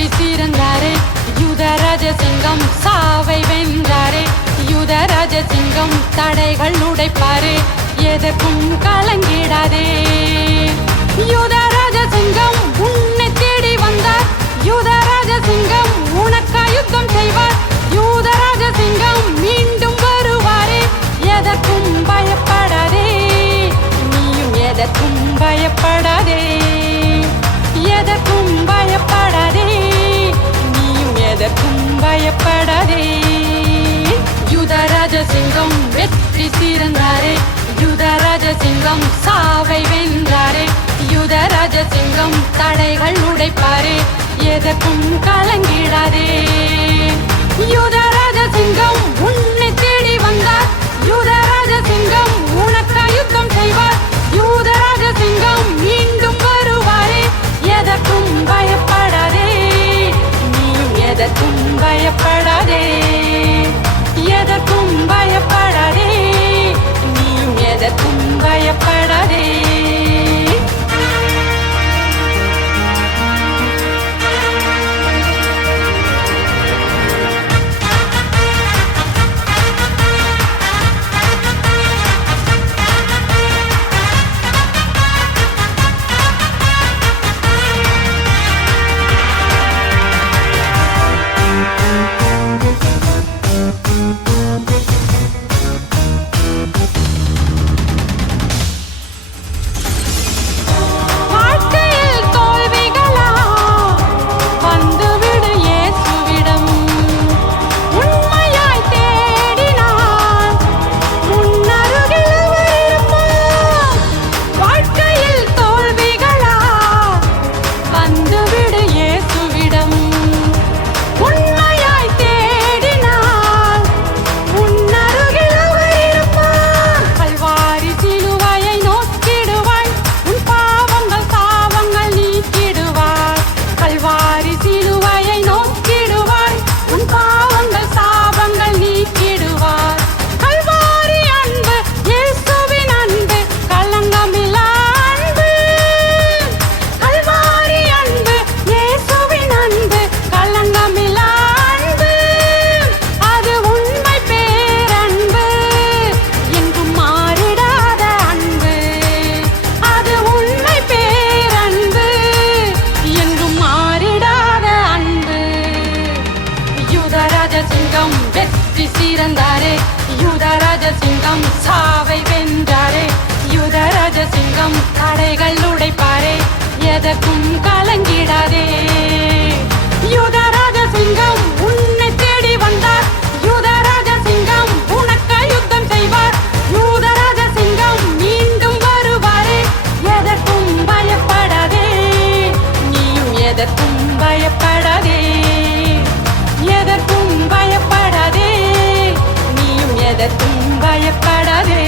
கட்டி சிறந்தாரே யுதராஜ சிங்கம் சாவை வென்றாரே யுதராஜ சிங்கம் தடைகள் உடைப்பாரே எதற்கும் கலங்கிடாதே. யுதராஜ சிங்கம் உன்னை தேடி வந்தார் யுதராஜ சிங்கம் உனக்கா யுத்தம் செய்வார் யுதராஜ சிங்கம் மீண்டும் வருவாரே எதற்கும் பயப்படாதே. நீயும் எதற்கும் பயப்படாதே. எதற்கும் பயப்படாதே எதற்கும் பயப்படாதே. யுதராஜ சிங்கம் வெற்றி சிறந்தாரே யுதராஜ சிங்கம் சாவை வென்றாரே. யுதராஜ சிங்கம் தடைகள் உடைப்பாரே. எதற்கும் கலங்கிடாதே. யுதராஜ சிங்கம் உன்னை தேடி வந்தார். யுதராஜ சிங்கம் உனக்கு யுத்தம் செய்வார். யூதராஜ வெற்றி யுதராஜ சிங்கம் சாவை வென்றாரே. யுதராஜ சிங்கம் தடைகள் உடைப்பாரே. எதற்கும் கலங்கிடாதே. யுதராஜ சிங்கம் உன்னை தேடி வந்தார். யுதராஜ சிங்கம் உனக்கு யுத்தம் செய்வார். யூதராஜ சிங்கம் மீண்டும் வருவாரே. எதற்கும் பயப்படாதே. நீயும் எதற்கும் பயப்படாதே. எதற்கும் எதற்கும் பயப்படாதே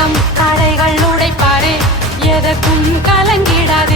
யுதராஜ சிங்கம் தடைகள் உடைப்பாரே. எதற்கும் கலங்கிடாதே.